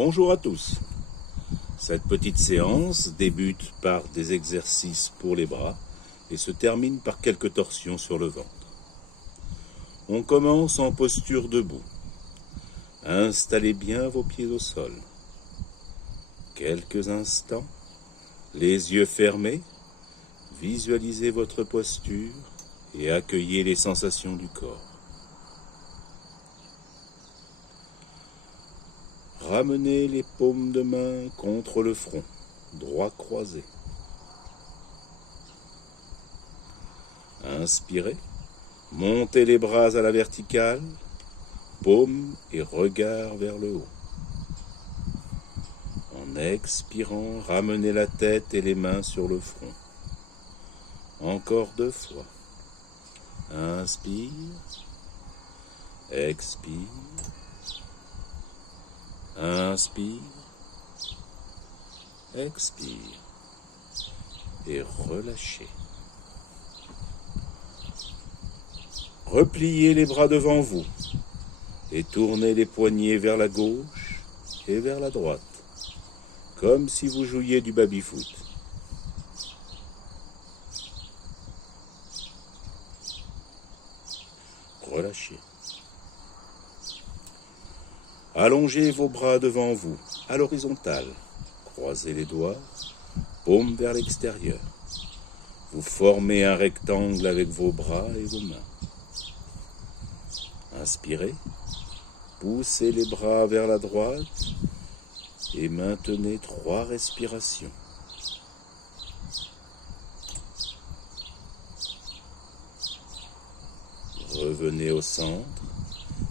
Bonjour à tous. Cette petite séance débute par des exercices pour les bras et se termine par quelques torsions sur le ventre. On commence en posture debout. Installez bien vos pieds au sol. Quelques instants, les yeux fermés, visualisez votre posture et accueillez les sensations du corps. Ramenez les paumes de main contre le front, droit croisé. Inspirez, montez les bras à la verticale, paumes et regard vers le haut. En expirant, ramenez la tête et les mains sur le front. Encore 2 fois. Inspire, expire. Inspire, expire et relâchez. Repliez les bras devant vous et tournez les poignets vers la gauche et vers la droite, comme si vous jouiez du baby-foot. Relâchez. Allongez vos bras devant vous, à l'horizontale. Croisez les doigts, paumes vers l'extérieur. Vous formez un rectangle avec vos bras et vos mains. Inspirez, poussez les bras vers la droite et maintenez 3 respirations. Revenez au centre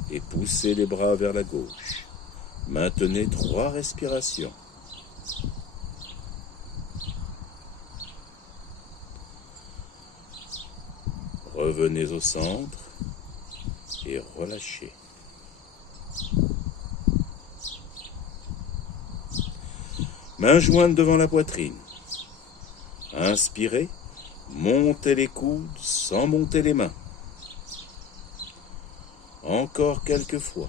et poussez les bras vers la gauche. Maintenez 3 respirations. Revenez au centre et relâchez. Mains jointes devant la poitrine. Inspirez, montez les coudes sans monter les mains. Encore quelques fois.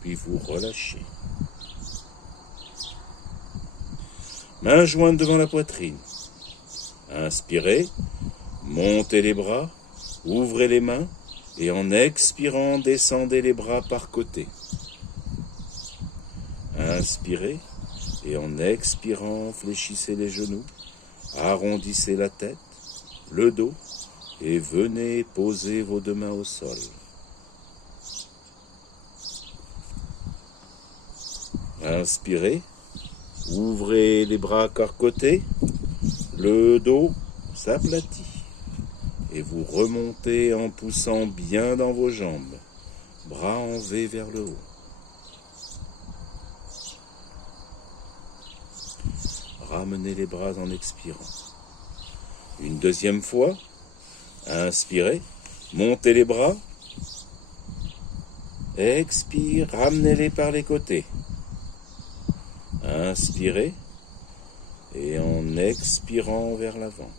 Puis vous relâchez. Mains jointes devant la poitrine. Inspirez, montez les bras, ouvrez les mains et en expirant, descendez les bras par côté. Inspirez et en expirant, fléchissez les genoux. Arrondissez la tête, le dos et venez poser vos 2 mains au sol. Inspirez, ouvrez les bras côté, le dos s'aplatit et vous remontez en poussant bien dans vos jambes, bras en V vers le haut. Ramenez les bras en expirant. Une 2e fois. Inspirez. Montez les bras. Expire. Ramenez-les par les côtés. Inspirez. Et en expirant vers l'avant.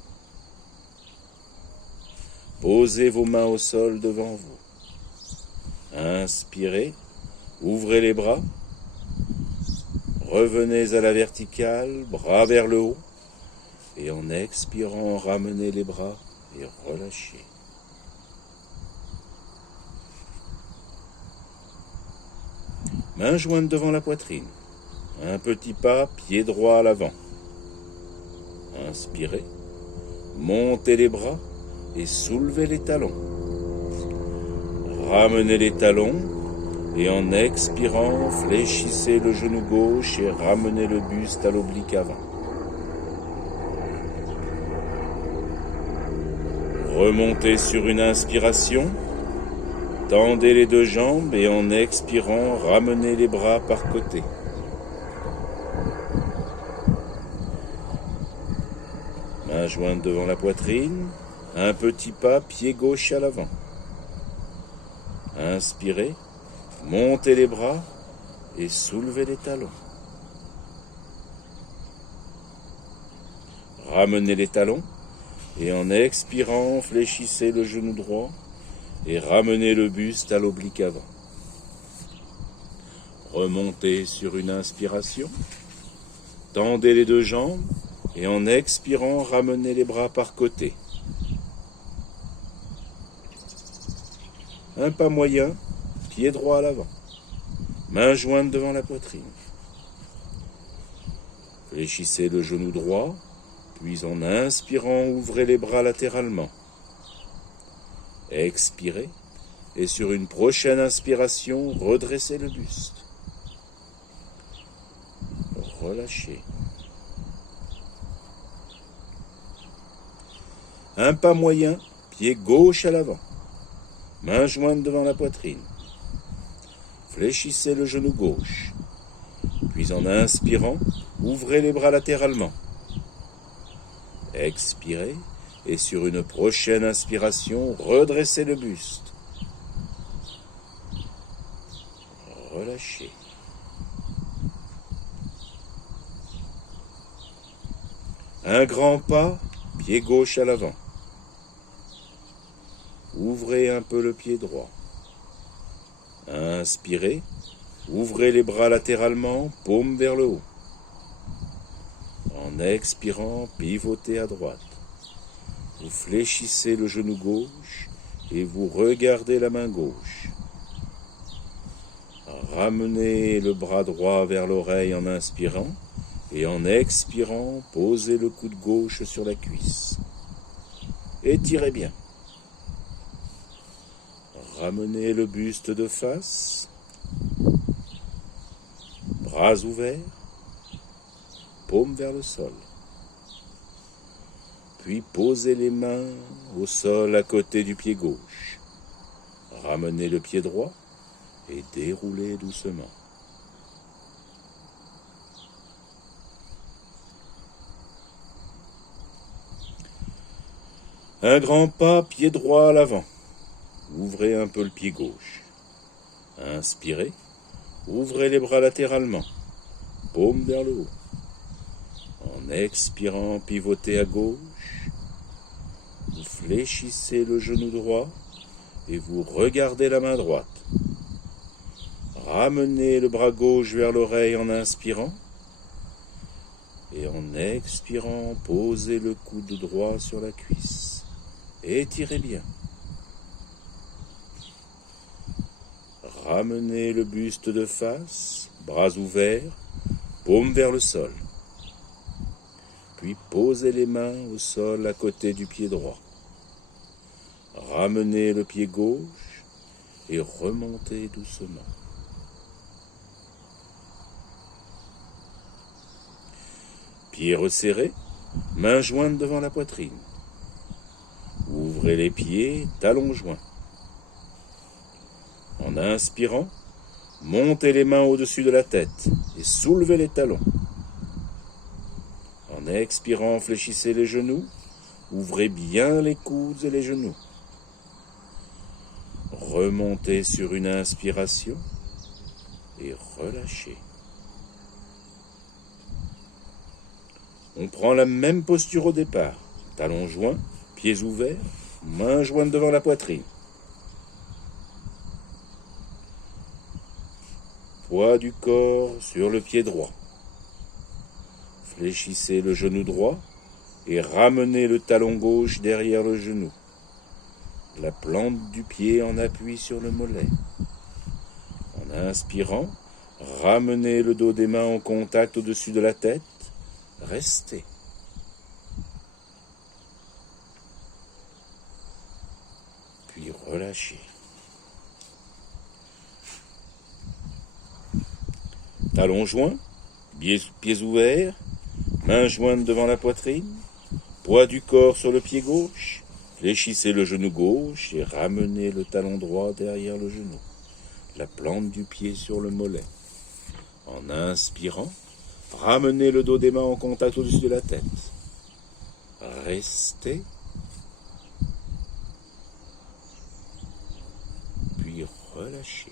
Posez vos mains au sol devant vous. Inspirez. Ouvrez les bras. Revenez à la verticale, bras vers le haut, et en expirant, ramenez les bras et relâchez. Mains jointes devant la poitrine, un petit pas, pied droit à l'avant. Inspirez, montez les bras et soulevez les talons. Ramenez les talons. Et en expirant, fléchissez le genou gauche et ramenez le buste à l'oblique avant. Remontez sur une inspiration, tendez les 2 jambes et en expirant, ramenez les bras par côté. Mains jointes devant la poitrine, un petit pas, pied gauche à l'avant. Inspirez. Montez les bras et soulevez les talons. Ramenez les talons et en expirant, fléchissez le genou droit et ramenez le buste à l'oblique avant. Remontez sur une inspiration, tendez les deux jambes et en expirant, ramenez les bras par côté. Un pas moyen, pied droit à l'avant, main jointe devant la poitrine. Fléchissez le genou droit, puis en inspirant, ouvrez les bras latéralement. Expirez, et sur une prochaine inspiration, redressez le buste. Relâchez. Un pas moyen, pied gauche à l'avant, main jointe devant la poitrine. Fléchissez le genou gauche, puis en inspirant, ouvrez les bras latéralement. Expirez, et sur une prochaine inspiration, redressez le buste. Relâchez. Un grand pas, pied gauche à l'avant. Ouvrez un peu le pied droit. Inspirez, ouvrez les bras latéralement, paume vers le haut. En expirant, pivotez à droite. Vous fléchissez le genou gauche et vous regardez la main gauche. Ramenez le bras droit vers l'oreille en inspirant et en expirant, posez le coude gauche sur la cuisse. Étirez bien. Ramenez le buste de face, bras ouverts, paume vers le sol. Puis posez les mains au sol à côté du pied gauche. Ramenez le pied droit et déroulez doucement. Un grand pas, pied droit à l'avant. Ouvrez un peu le pied gauche. Inspirez. Ouvrez les bras latéralement. Paume vers le haut. En expirant, pivotez à gauche. Vous fléchissez le genou droit et vous regardez la main droite. Ramenez le bras gauche vers l'oreille en inspirant. Et en expirant, posez le coude droit sur la cuisse. Étirez bien. Ramenez le buste de face, bras ouverts, paume vers le sol. Puis posez les mains au sol à côté du pied droit. Ramenez le pied gauche et remontez doucement. Pieds resserrés, mains jointes devant la poitrine. Ouvrez les pieds, talons joints. En inspirant, montez les mains au-dessus de la tête et soulevez les talons. En expirant, fléchissez les genoux, ouvrez bien les coudes et les genoux. Remontez sur une inspiration et relâchez. On prend la même posture au départ, talons joints, pieds ouverts, mains jointes devant la poitrine. Poids du corps sur le pied droit. Fléchissez le genou droit et ramenez le talon gauche derrière le genou. La plante du pied en appui sur le mollet. En inspirant, ramenez le dos des mains en contact au-dessus de la tête. Restez. Puis relâchez. Talons joints, pieds ouverts, mains jointes devant la poitrine, poids du corps sur le pied gauche, fléchissez le genou gauche et ramenez le talon droit derrière le genou, la plante du pied sur le mollet. En inspirant, ramenez le dos des mains en contact au-dessus de la tête. Restez. Puis relâchez.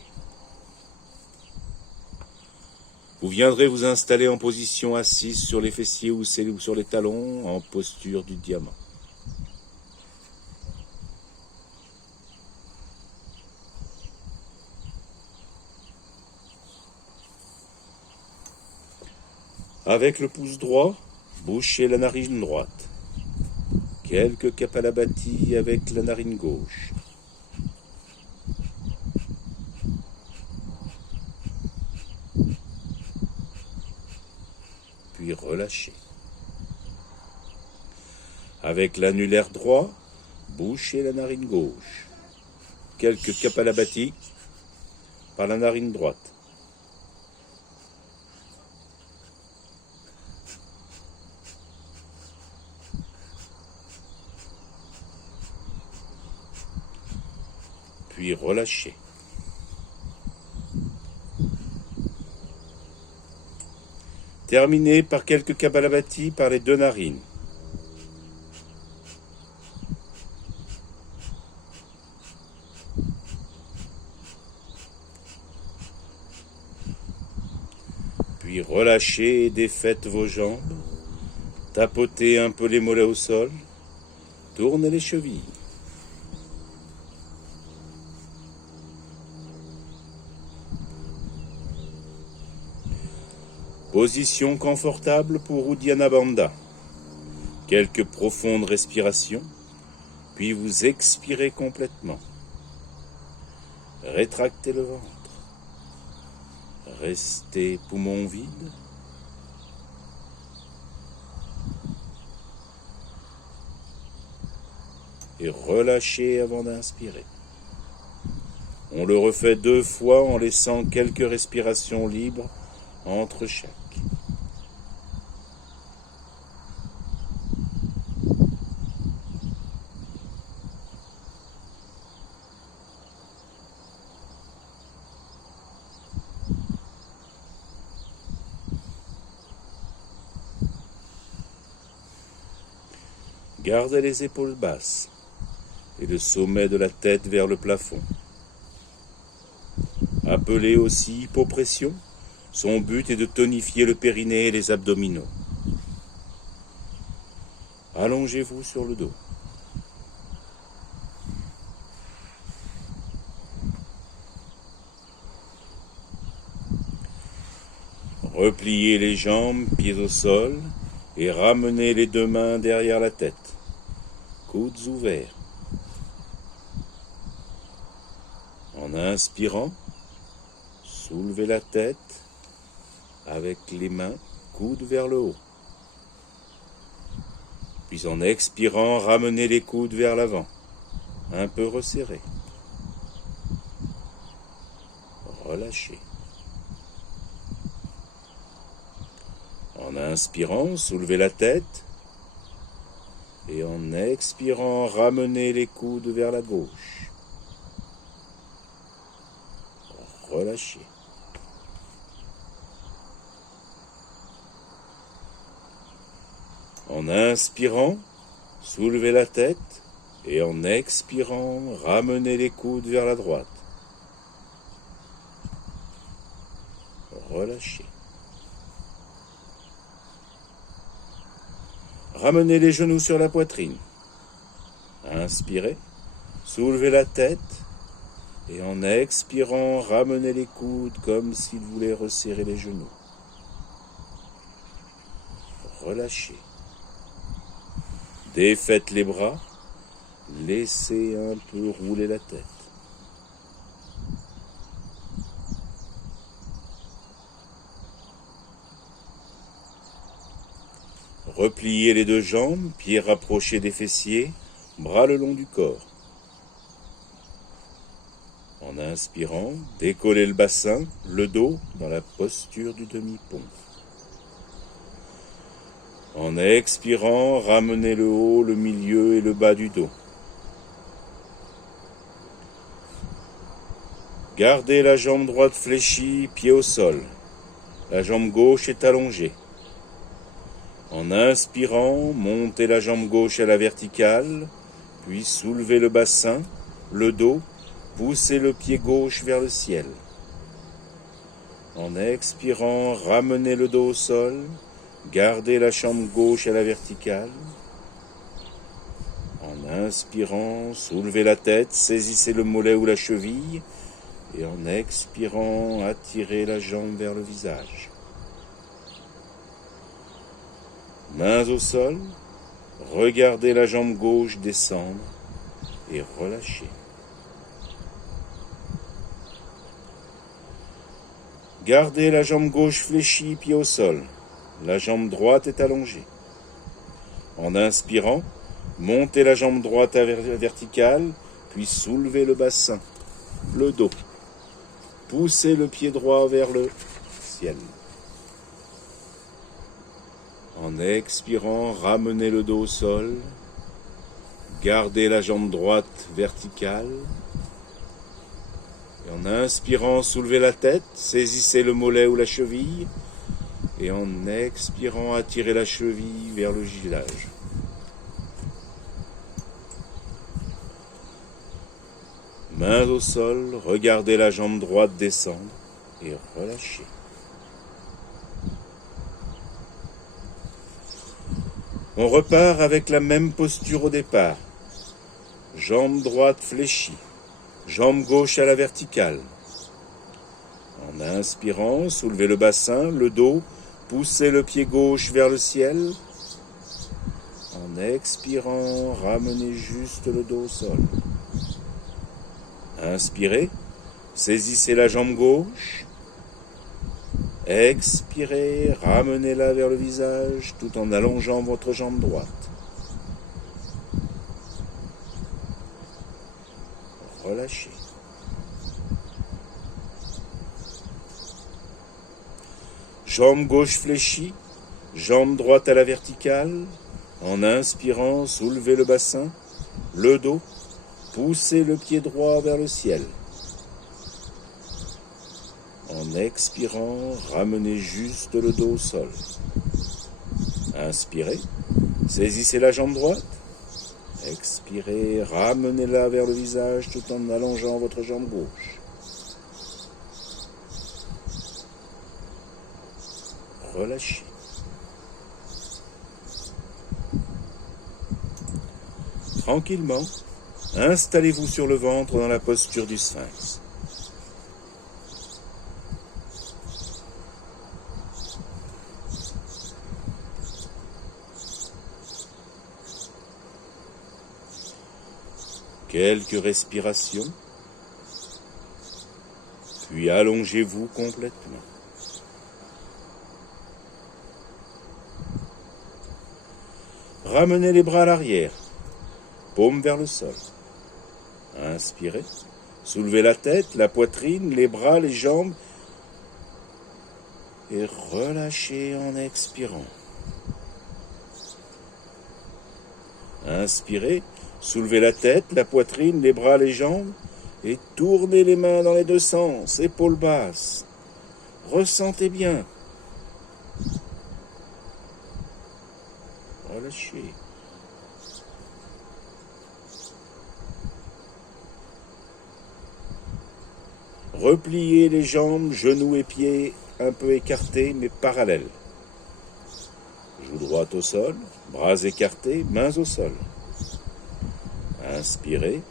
Vous viendrez vous installer en position assise sur les fessiers ou sur les talons en posture du diamant. Avec le pouce droit, bouchez la narine droite. Quelques kapalabhati avec la narine gauche. Puis relâchez. Avec l'annulaire droit, bouchez la narine gauche. Quelques kapalabhati par la narine droite. Puis relâchez. Terminez par quelques kapalabhati par les deux narines. Puis relâchez et défaites vos jambes. Tapotez un peu les mollets au sol. Tournez les chevilles. Position confortable pour Uddiyana Bandha. Quelques profondes respirations, puis vous expirez complètement. Rétractez le ventre. Restez poumons vides. Et relâchez avant d'inspirer. On le refait 2 fois en laissant quelques respirations libres entre chaque. Gardez les épaules basses et le sommet de la tête vers le plafond. Appelé aussi hypopression, son but est de tonifier le périnée et les abdominaux. Allongez-vous sur le dos. Repliez les jambes, pieds au sol, et ramenez les 2 mains derrière la tête. Coudes ouverts. En inspirant, soulevez la tête avec les mains, coudes vers le haut. Puis en expirant, ramenez les coudes vers l'avant, un peu resserrés. Relâchez. En inspirant, soulevez la tête. Et en expirant, ramenez les coudes vers la gauche. Relâchez. En inspirant, soulevez la tête. Et en expirant, ramenez les coudes vers la droite. Relâchez. Ramenez les genoux sur la poitrine. Inspirez, soulevez la tête et en expirant, ramenez les coudes comme s'il voulait resserrer les genoux. Relâchez. Défaites les bras, laissez un peu rouler la tête. Repliez les 2 jambes, pieds rapprochés des fessiers, bras le long du corps. En inspirant, décollez le bassin, le dos dans la posture du demi-pont. En expirant, ramenez le haut, le milieu et le bas du dos. Gardez la jambe droite fléchie, pied au sol. La jambe gauche est allongée. En inspirant, montez la jambe gauche à la verticale, puis soulevez le bassin, le dos, poussez le pied gauche vers le ciel. En expirant, ramenez le dos au sol, gardez la jambe gauche à la verticale. En inspirant, soulevez la tête, saisissez le mollet ou la cheville, et en expirant, attirez la jambe vers le visage. Mains au sol, regardez la jambe gauche descendre et relâcher. Gardez la jambe gauche fléchie, pied au sol. La jambe droite est allongée. En inspirant, montez la jambe droite à verticale, puis soulevez le bassin, le dos. Poussez le pied droit vers le ciel. En expirant, ramenez le dos au sol. Gardez la jambe droite verticale. Et en inspirant, soulevez la tête, saisissez le mollet ou la cheville. Et en expirant, attirez la cheville vers le gilage. Mains au sol, regardez la jambe droite descendre et relâchez. On repart avec la même posture au départ. Jambe droite fléchie, jambe gauche à la verticale. En inspirant, soulevez le bassin, le dos, poussez le pied gauche vers le ciel. En expirant, ramenez juste le dos au sol. Inspirez, saisissez la jambe gauche. Expirez, ramenez-la vers le visage tout en allongeant votre jambe droite. Relâchez. Jambe gauche fléchie, jambe droite à la verticale. En inspirant, soulevez le bassin, le dos, poussez le pied droit vers le ciel. En expirant, ramenez juste le dos au sol. Inspirez, saisissez la jambe droite. Expirez, ramenez-la vers le visage tout en allongeant votre jambe gauche. Relâchez. Tranquillement, installez-vous sur le ventre dans la posture du sphinx. Quelques respirations, puis allongez-vous complètement. Ramenez les bras à l'arrière, paume vers le sol. Inspirez, soulevez la tête, la poitrine, les bras, les jambes et relâchez en expirant. Inspirez, soulevez la tête, la poitrine, les bras, les jambes et tournez les mains dans les deux sens, épaules basses. Ressentez bien. Relâchez. Repliez les jambes, genoux et pieds un peu écartés mais parallèles. Joue droite au sol, bras écartés, mains au sol. Inspirez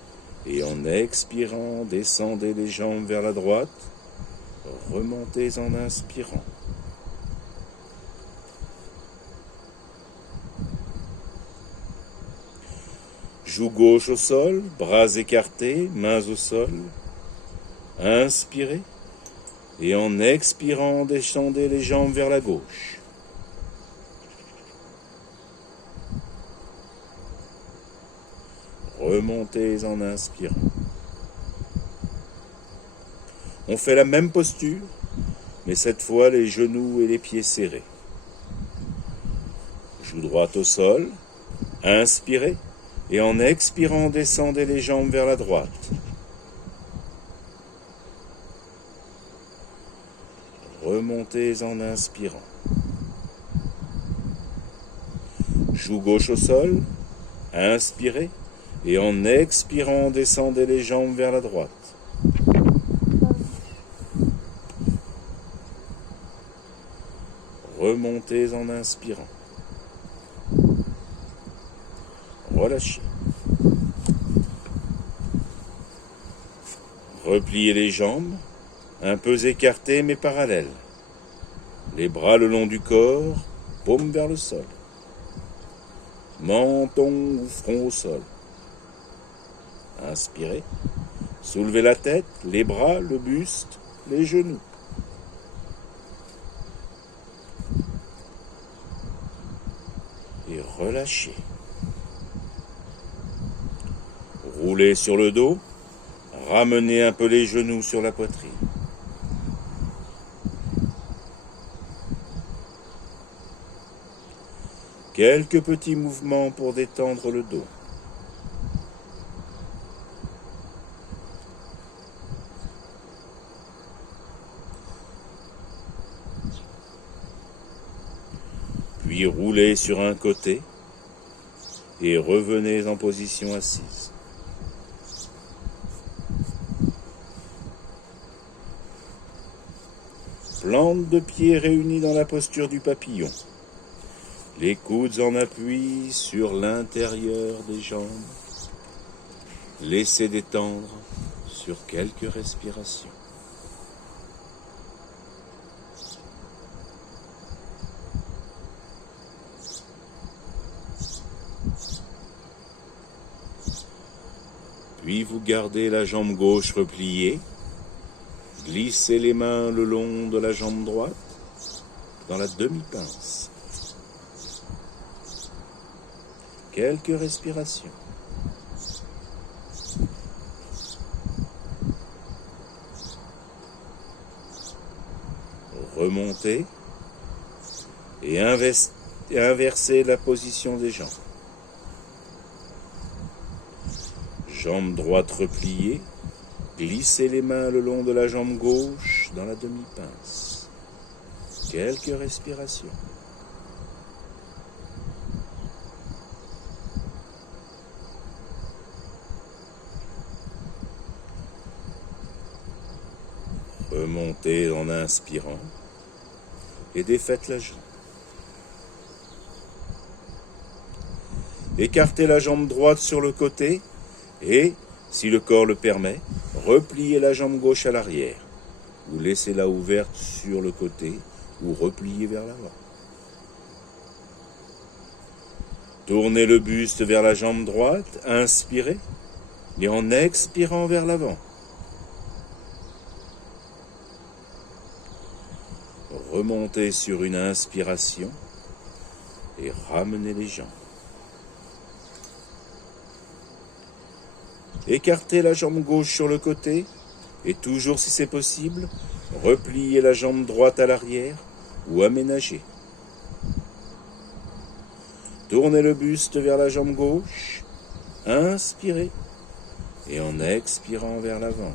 et en expirant, descendez les jambes vers la droite. Remontez en inspirant. Joue gauche au sol, bras écartés, mains au sol. Inspirez et en expirant, descendez les jambes vers la gauche. Remontez en inspirant. On fait la même posture, mais cette fois les genoux et les pieds serrés. Joue droite au sol, inspirez, et en expirant, descendez les jambes vers la droite. Remontez en inspirant. Joue gauche au sol, inspirez, et en expirant, descendez les jambes vers la droite. Remontez en inspirant. Relâchez. Repliez les jambes, un peu écartées mais parallèles. Les bras le long du corps, paume vers le sol. menton ou front au sol. Inspirez. Soulevez la tête, les bras, le buste, les genoux. Et relâchez. Roulez sur le dos, ramenez un peu les genoux sur la poitrine. Quelques petits mouvements pour détendre le dos. Puis roulez sur un côté et revenez en position assise. Plante de pied réunie dans la posture du papillon. Les coudes en appui sur l'intérieur des jambes. Laissez détendre sur quelques respirations. Puis vous gardez la jambe gauche repliée. Glissez les mains le long de la jambe droite dans la demi-pince. Quelques respirations. Remontez et inversez la position des jambes. Jambe droite repliée, glissez les mains le long de la jambe gauche dans la demi-pince. Quelques respirations. Remontez en inspirant et défaites la jambe. Écartez la jambe droite sur le côté et, si le corps le permet, repliez la jambe gauche à l'arrière ou laissez-la ouverte sur le côté ou repliez vers l'avant. Tournez le buste vers la jambe droite, inspirez et en expirant vers l'avant. Remontez sur une inspiration et ramenez les jambes. Écartez la jambe gauche sur le côté et toujours si c'est possible, repliez la jambe droite à l'arrière ou aménagez. Tournez le buste vers la jambe gauche, inspirez et en expirant vers l'avant.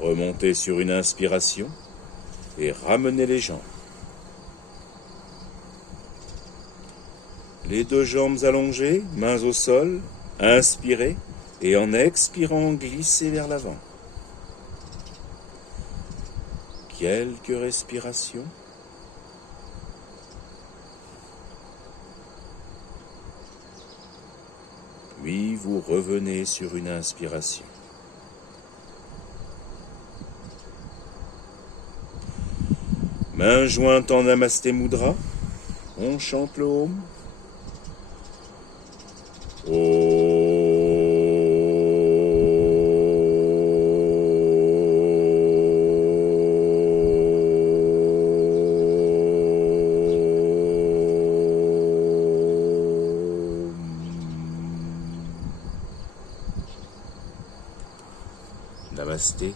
Remontez sur une inspiration et ramenez les jambes. Les deux jambes allongées, mains au sol, inspirez et en expirant, glissez vers l'avant. Quelques respirations. Puis vous revenez sur une inspiration. Mains jointes en Namasté Mudra, on chante le Om. Namasté.